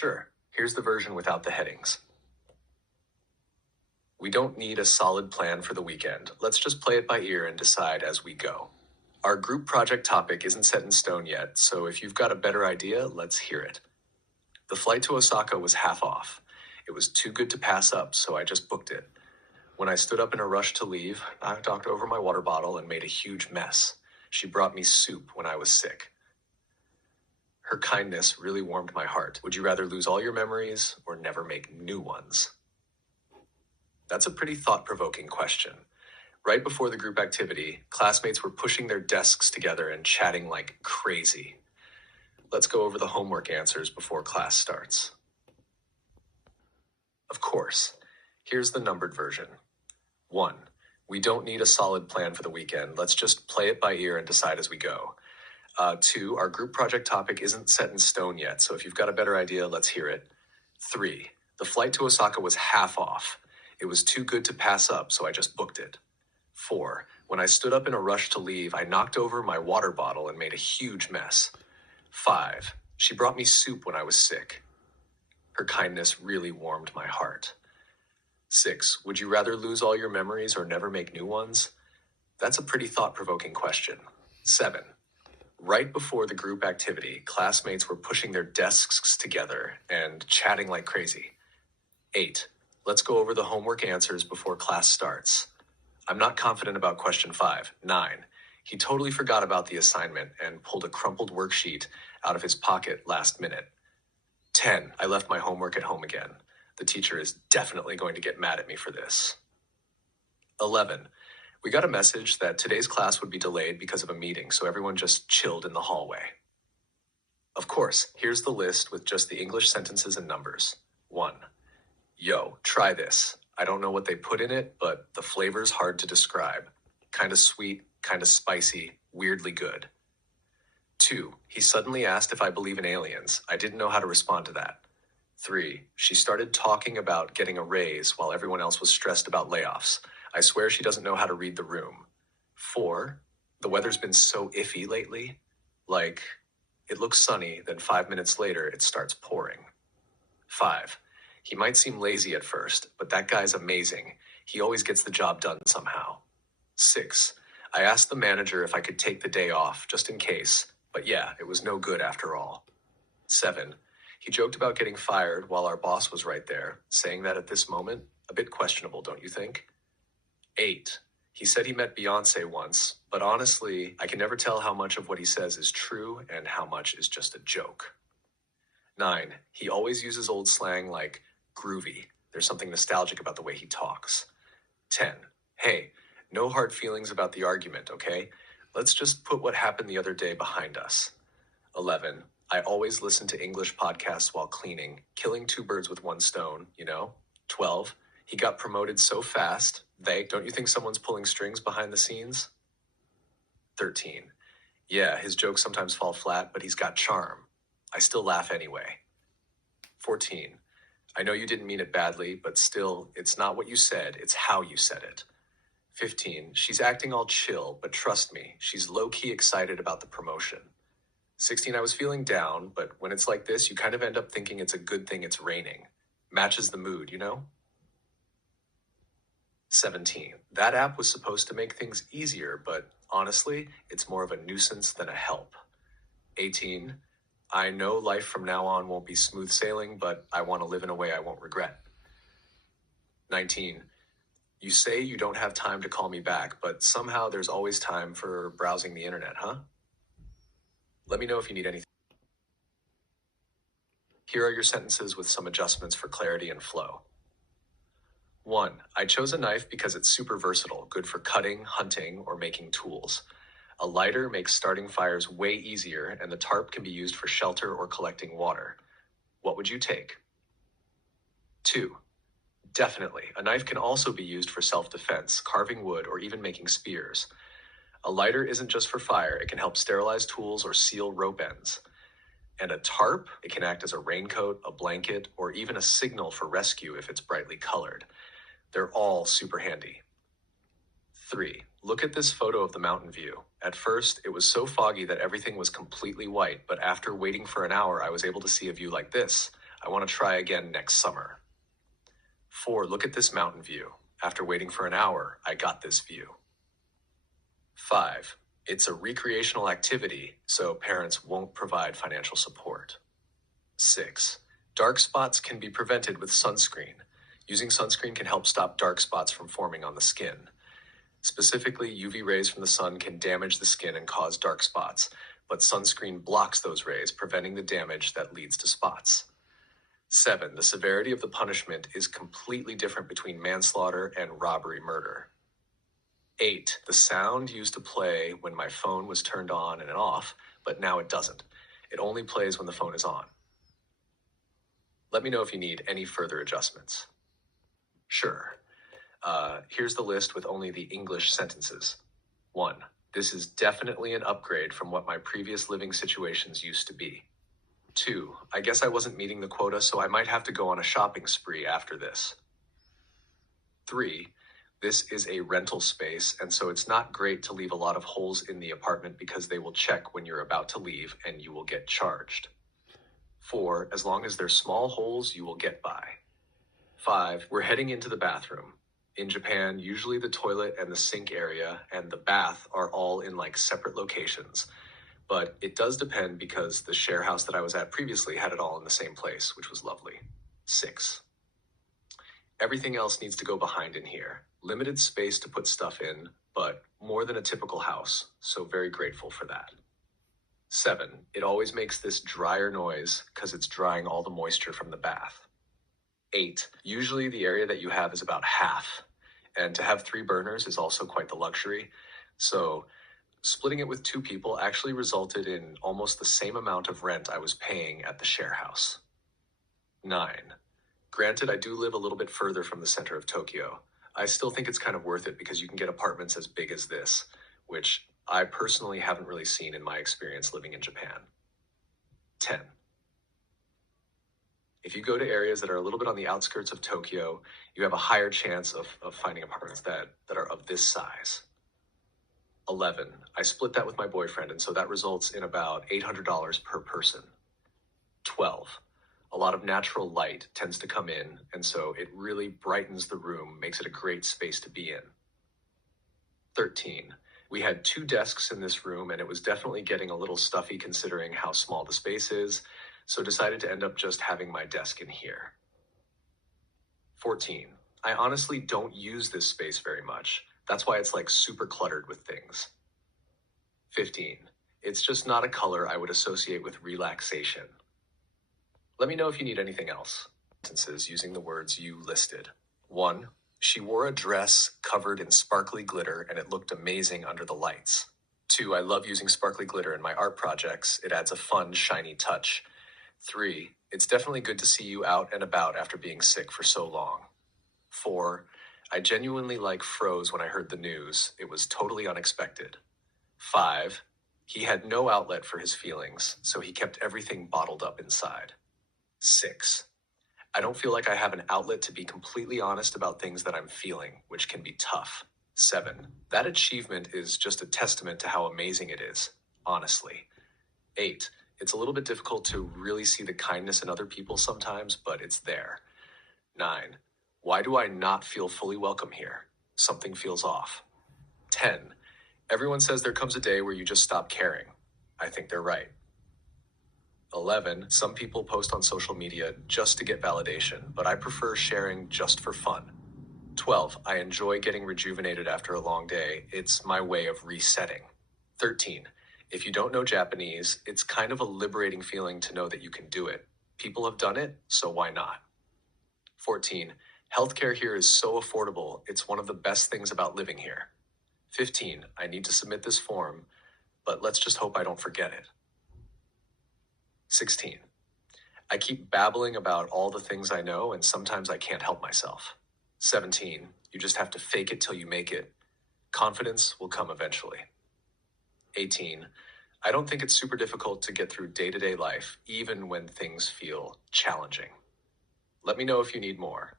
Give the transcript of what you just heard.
Sure, here's the version without the headings. We don't need a solid plan for the weekend. Let's just play it by ear and decide as we go. Our group project topic isn't set in stone yet, so if you've got a better idea, let's hear it. The flight to Osaka was half off. It was too good to pass up, so I just booked it. When I stood up in a rush to leave, I knocked over my water bottle and made a huge mess. She brought me soup when I was sick. Her kindness really warmed my heart. Would you rather lose all your memories or never make new ones? That's a pretty thought-provoking question. Right before the group activity, classmates were pushing their desks together and chatting like crazy. Let's go over the homework answers before class starts. Of course, here's the numbered version. 1. We don't need a solid plan for the weekend. Let's just play it by ear and decide as we go. 2. Our group project topic isn't set in stone yet, so if you've got a better idea, let's hear it. 3. The flight to Osaka was half off. It was too good to pass up, so I just booked it. 4. When I stood up in a rush to leave, I knocked over my water bottle and made a huge mess. 5. She brought me soup when I was sick. Her kindness really warmed my heart. 6. Would you rather lose all your memories or never make new ones? That's a pretty thought-provoking question. 7. Right before the group activity, classmates were pushing their desks together and chatting like crazy. 8. Let's go over the homework answers before class starts. I'm not confident about question 5. 9. He totally forgot about the assignment and pulled a crumpled worksheet out of his pocket last minute. 10. I left my homework at home again. The teacher is definitely going to get mad at me for this. 11. We got a message that today's class would be delayed because of a meeting, so everyone just chilled in the hallway. Of course, here's the list with just the English sentences and numbers. 1. Yo, try this. I don't know what they put in it, but the flavor's hard to describe. Kinda sweet, kinda spicy, weirdly good. 2. He suddenly asked if I believe in aliens. I didn't know how to respond to that. 3. She started talking about getting a raise while everyone else was stressed about layoffs. I swear she doesn't know how to read the room. 4. The weather's been so iffy lately. Like, it looks sunny, then 5 minutes later it starts pouring. 5. He might seem lazy at first, but that guy's amazing. He always gets the job done somehow. 6. I asked the manager if I could take the day off, just in case, but yeah, it was no good after all. 7. He joked about getting fired while our boss was right there, saying that at this moment, a bit questionable, don't you think? 8. He said he met Beyonce once, but honestly, I can never tell how much of what he says is true and how much is just a joke. 9. He always uses old slang like groovy. There's something nostalgic about the way he talks. 10. Hey, no hard feelings about the argument, okay? Let's just put what happened the other day behind us. 11. I always listen to English podcasts while cleaning, killing two birds with one stone, you know? 12. He got promoted so fast, don't you think someone's pulling strings behind the scenes? 13. Yeah, his jokes sometimes fall flat, but he's got charm. I still laugh anyway. 14. I know you didn't mean it badly, but still, it's not what you said, it's how you said it. 15. She's acting all chill, but trust me, she's low-key excited about the promotion. 16. I was feeling down, but when it's like this, you kind of end up thinking it's a good thing it's raining. Matches the mood, you know? 17. That app was supposed to make things easier, but honestly, it's more of a nuisance than a help. 18. I know life from now on won't be smooth sailing, but I want to live in a way I won't regret. 19. You say you don't have time to call me back, but somehow there's always time for browsing the internet, huh? Let me know if you need anything. Here are your sentences with some adjustments for clarity and flow. 1. I chose a knife because it's super versatile, good for cutting, hunting, or making tools. A lighter makes starting fires way easier, and the tarp can be used for shelter or collecting water. What would you take? 2. Definitely, a knife can also be used for self-defense, carving wood, or even making spears. A lighter isn't just for fire, it can help sterilize tools or seal rope ends. And a tarp, it can act as a raincoat, a blanket, or even a signal for rescue if it's brightly colored. They're all super handy. 3. Look at this photo of the mountain view. At first, it was so foggy that everything was completely white, but after waiting for an hour, I was able to see a view like this. I want to try again next summer. 4. Look at this mountain view. After waiting for an hour, I got this view. 5. It's a recreational activity, so parents won't provide financial support. 6. Dark spots can be prevented with sunscreen. Using sunscreen can help stop dark spots from forming on the skin. Specifically, UV rays from the sun can damage the skin and cause dark spots, but sunscreen blocks those rays, preventing the damage that leads to spots. 7. The severity of the punishment is completely different between manslaughter and robbery murder. 8. The sound used to play when my phone was turned on and off, but now it doesn't. It only plays when the phone is on. Let me know if you need any further adjustments. Sure. Here's the list with only the English sentences. 1. This is definitely an upgrade from what my previous living situations used to be. 2. I guess I wasn't meeting the quota, so I might have to go on a shopping spree after this. 3. This is a rental space, and so it's not great to leave a lot of holes in the apartment because they will check when you're about to leave and you will get charged. 4. As long as they're small holes, you will get by. 5. We're heading into the bathroom. In Japan, usually the toilet and the sink area and the bath are all in like separate locations, but it does depend because the share house that I was at previously had it all in the same place, which was lovely. 6. Everything else needs to go behind in here. Limited space to put stuff in, but more than a typical house, so very grateful for that. 7. It always makes this drier noise because it's drying all the moisture from the bath. 8. Usually the area that you have is about half, and to have 3 burners is also quite the luxury, so splitting it with 2 people actually resulted in almost the same amount of rent I was paying at the share house. 9. Granted, I do live a little bit further from the center of Tokyo. I still think it's kind of worth it because you can get apartments as big as this, which I personally haven't really seen in my experience living in Japan. 10. If you go to areas that are a little bit on the outskirts of Tokyo, you have a higher chance of finding apartments that are of this size. 11. I split that with my boyfriend, and so that results in about $800 per person. 12. A lot of natural light tends to come in, and so it really brightens the room, makes it a great space to be in. 13. We had 2 desks in this room, and it was definitely getting a little stuffy considering how small the space is, so decided to end up just having my desk in here. 14. I honestly don't use this space very much. That's why it's like super cluttered with things. 15. It's just not a color I would associate with relaxation. Let me know if you need anything else. Sentences using the words you listed. 1. She wore a dress covered in sparkly glitter and it looked amazing under the lights. 2. I love using sparkly glitter in my art projects. It adds a fun, shiny touch. 3. It's definitely good to see you out and about after being sick for so long. 4. I genuinely froze when I heard the news. It was totally unexpected. 5. He had no outlet for his feelings, so he kept everything bottled up inside. 6. I don't feel like I have an outlet to be completely honest about things that I'm feeling, which can be tough. 7. That achievement is just a testament to how amazing it is, honestly. 8. It's a little bit difficult to really see the kindness in other people sometimes, but it's there. 9. Why do I not feel fully welcome here? Something feels off. 10. Everyone says there comes a day where you just stop caring. I think they're right. 11. Some people post on social media just to get validation, but I prefer sharing just for fun. 12. I enjoy getting rejuvenated after a long day. It's my way of resetting. 13. If you don't know Japanese, it's kind of a liberating feeling to know that you can do it. People have done it, so why not? 14. Healthcare here is so affordable. It's one of the best things about living here. 15. I need to submit this form, but let's just hope I don't forget it. 16. I keep babbling about all the things I know, and sometimes I can't help myself. 17. You just have to fake it till you make it. Confidence will come eventually. 18. I don't think it's super difficult to get through day-to-day life, even when things feel challenging. Let me know if you need more.